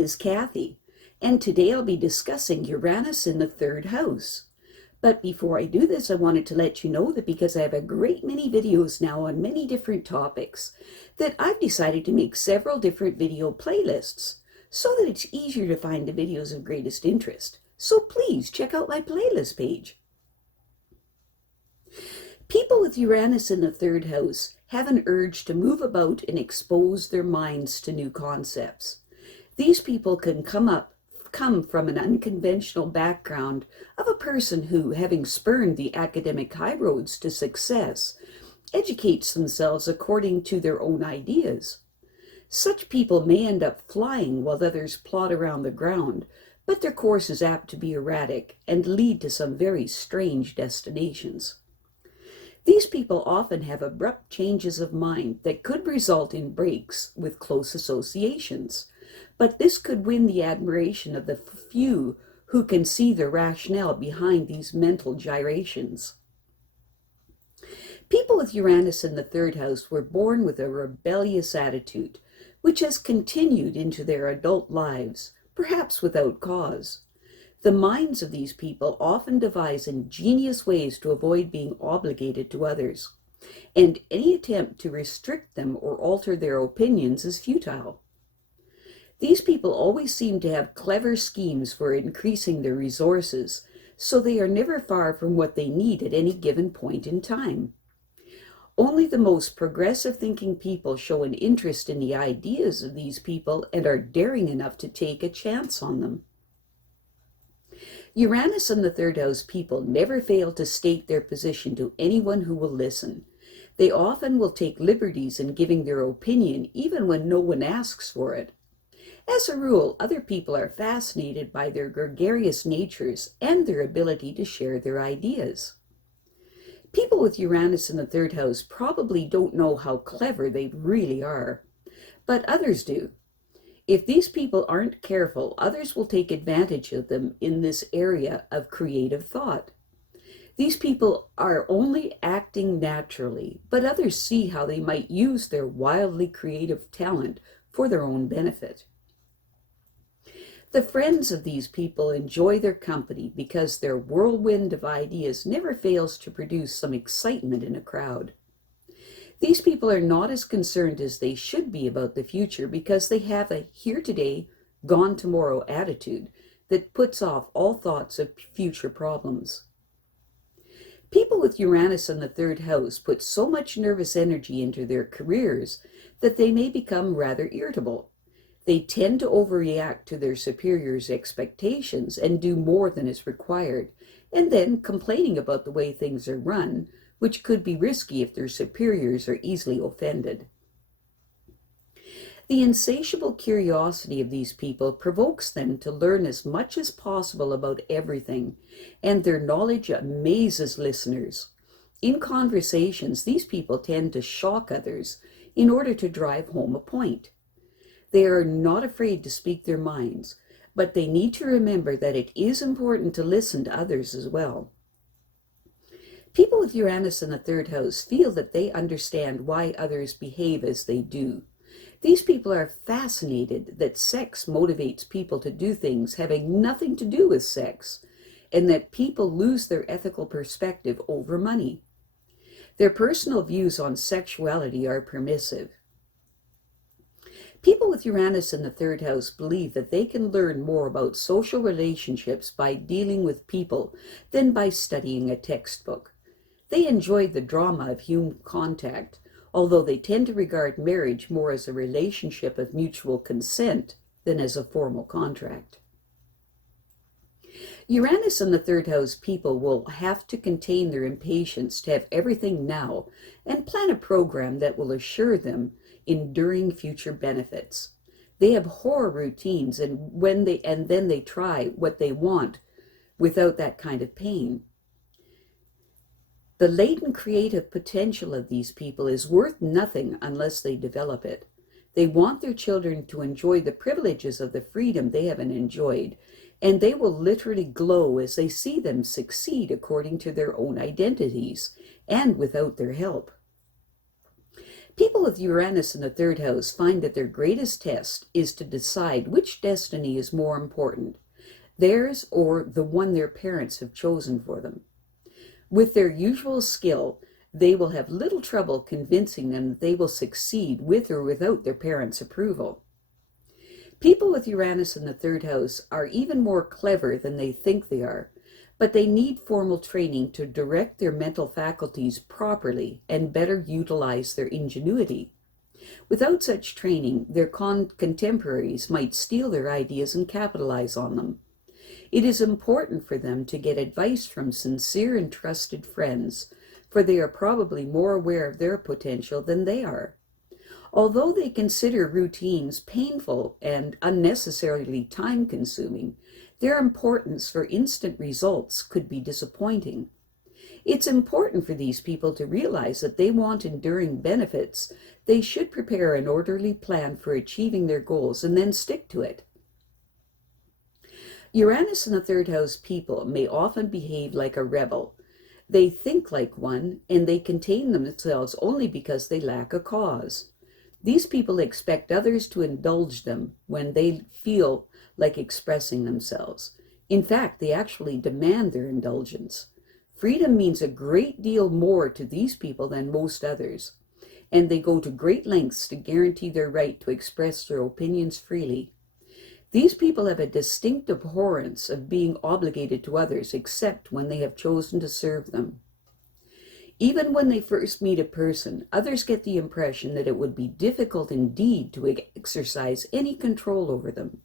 name is Kathy, and today I'll be discussing Uranus in the third house. But before I do this, I wanted to let you know that because I have a great many videos now on many different topics, that I've decided to make several different video playlists so that it's easier to find the videos of greatest interest. So please check out my playlist page. People with Uranus in the third house have an urge to move about and expose their minds to new concepts. These people can come from an unconventional background of a person who, having spurned the academic highroads to success, educates themselves according to their own ideas. Such people may end up flying while others plod around the ground, but their course is apt to be erratic and lead to some very strange destinations. These people often have abrupt changes of mind that could result in breaks with close associations, but this could win the admiration of the few who can see the rationale behind these mental gyrations. People with Uranus in the third house were born with a rebellious attitude, which has continued into their adult lives, perhaps without cause. The minds of these people often devise ingenious ways to avoid being obligated to others, and any attempt to restrict them or alter their opinions is futile. These people always seem to have clever schemes for increasing their resources, so they are never far from what they need at any given point in time. Only the most progressive thinking people show an interest in the ideas of these people and are daring enough to take a chance on them. Uranus and the third house people never fail to state their position to anyone who will listen. They often will take liberties in giving their opinion even when no one asks for it. As a rule, other people are fascinated by their gregarious natures and their ability to share their ideas. People with Uranus in the third house probably don't know how clever they really are, but others do. If these people aren't careful, others will take advantage of them in this area of creative thought. These people are only acting naturally, but others see how they might use their wildly creative talent for their own benefit. The friends of these people enjoy their company because their whirlwind of ideas never fails to produce some excitement in a crowd. These people are not as concerned as they should be about the future because they have a here today, gone tomorrow attitude that puts off all thoughts of future problems. People with Uranus in the third house put so much nervous energy into their careers that they may become rather irritable. They tend to overreact to their superiors' expectations and do more than is required, and then complaining about the way things are run, which could be risky if their superiors are easily offended. The insatiable curiosity of these people provokes them to learn as much as possible about everything, and their knowledge amazes listeners. In conversations, these people tend to shock others in order to drive home a point. They are not afraid to speak their minds, but they need to remember that it is important to listen to others as well. People with Uranus in the third house feel that they understand why others behave as they do. These people are fascinated that sex motivates people to do things having nothing to do with sex, and that people lose their ethical perspective over money. Their personal views on sexuality are permissive. People with Uranus in the third house believe that they can learn more about social relationships by dealing with people than by studying a textbook. They enjoy the drama of human contact, although they tend to regard marriage more as a relationship of mutual consent than as a formal contract. Uranus in the third house people will have to contain their impatience to have everything now and plan a program that will assure them enduring future benefits. They abhor routines and then they try what they want without that kind of pain. The latent creative potential of these people is worth nothing unless they develop it. They want their children to enjoy the privileges of the freedom they haven't enjoyed, and they will literally glow as they see them succeed according to their own identities and without their help. People with Uranus in the third house find that their greatest test is to decide which destiny is more important, theirs or the one their parents have chosen for them. With their usual skill, they will have little trouble convincing them that they will succeed with or without their parents' approval. People with Uranus in the third house are even more clever than they think they are, but they need formal training to direct their mental faculties properly and better utilize their ingenuity. Without such training, their contemporaries might steal their ideas and capitalize on them. It is important for them to get advice from sincere and trusted friends, for they are probably more aware of their potential than they are. Although they consider routines painful and unnecessarily time-consuming, their importance for instant results could be disappointing. It's important for these people to realize that they want enduring benefits. They should prepare an orderly plan for achieving their goals and then stick to it. Uranus in the third house people may often behave like a rebel. They think like one, and they contain themselves only because they lack a cause. These people expect others to indulge them when they feel like expressing themselves. In fact, they actually demand their indulgence. Freedom means a great deal more to these people than most others, and they go to great lengths to guarantee their right to express their opinions freely. These people have a distinct abhorrence of being obligated to others, except when they have chosen to serve them. Even when they first meet a person, others get the impression that it would be difficult indeed to exercise any control over them.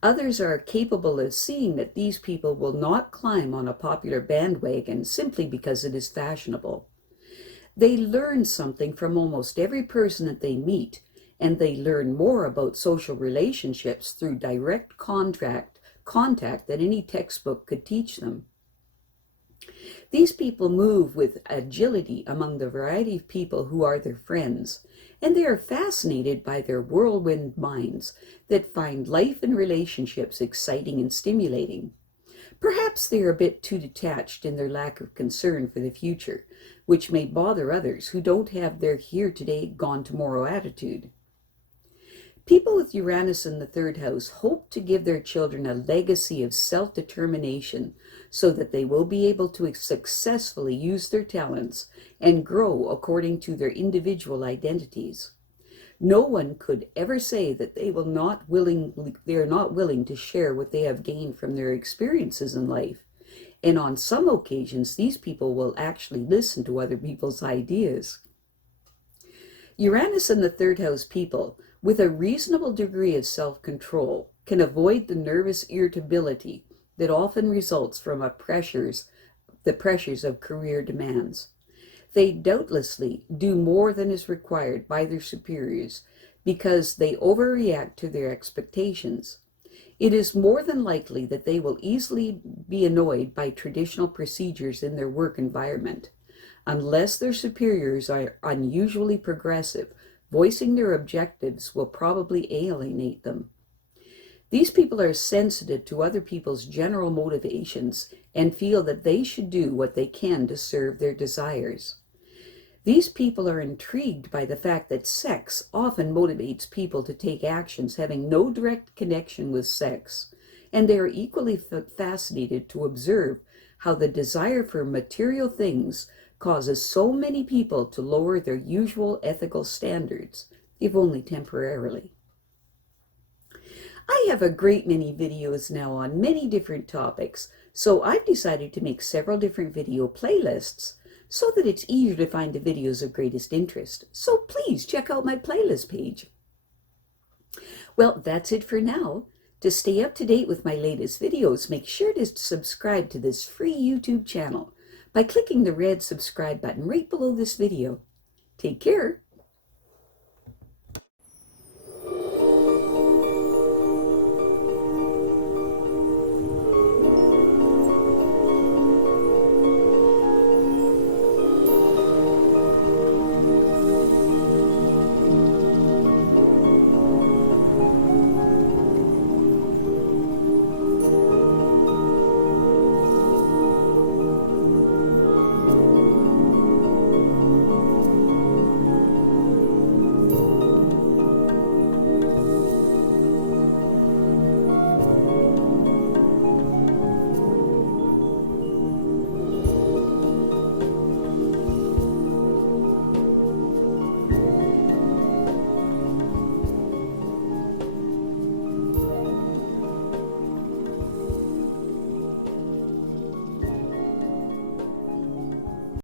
Others are capable of seeing that these people will not climb on a popular bandwagon simply because it is fashionable. They learn something from almost every person that they meet, and they learn more about social relationships through direct contact than any textbook could teach them. These people move with agility among the variety of people who are their friends, and they are fascinated by their whirlwind minds that find life and relationships exciting and stimulating. Perhaps they are a bit too detached in their lack of concern for the future, which may bother others who don't have their here today, gone tomorrow attitude. People with Uranus in the third house hope to give their children a legacy of self-determination so that they will be able to successfully use their talents and grow according to their individual identities. No one could ever say that they are not willing to share what they have gained from their experiences in life. And on some occasions, these people will actually listen to other people's ideas. Uranus in the third house people, with a reasonable degree of self-control, can avoid the nervous irritability that often results from the pressures of career demands. They doubtlessly do more than is required by their superiors because they overreact to their expectations. It is more than likely that they will easily be annoyed by traditional procedures in their work environment. Unless their superiors are unusually progressive, voicing their objectives will probably alienate them. These people are sensitive to other people's general motivations and feel that they should do what they can to serve their desires. These people are intrigued by the fact that sex often motivates people to take actions having no direct connection with sex, and they are equally fascinated to observe how the desire for material things causes so many people to lower their usual ethical standards, if only temporarily. I have a great many videos now on many different topics, so I've decided to make several different video playlists so that it's easier to find the videos of greatest interest. So please check out my playlist page. Well, that's it for now. To stay up to date with my latest videos, make sure to subscribe to this free YouTube channel by clicking the red subscribe button right below this video. Take care.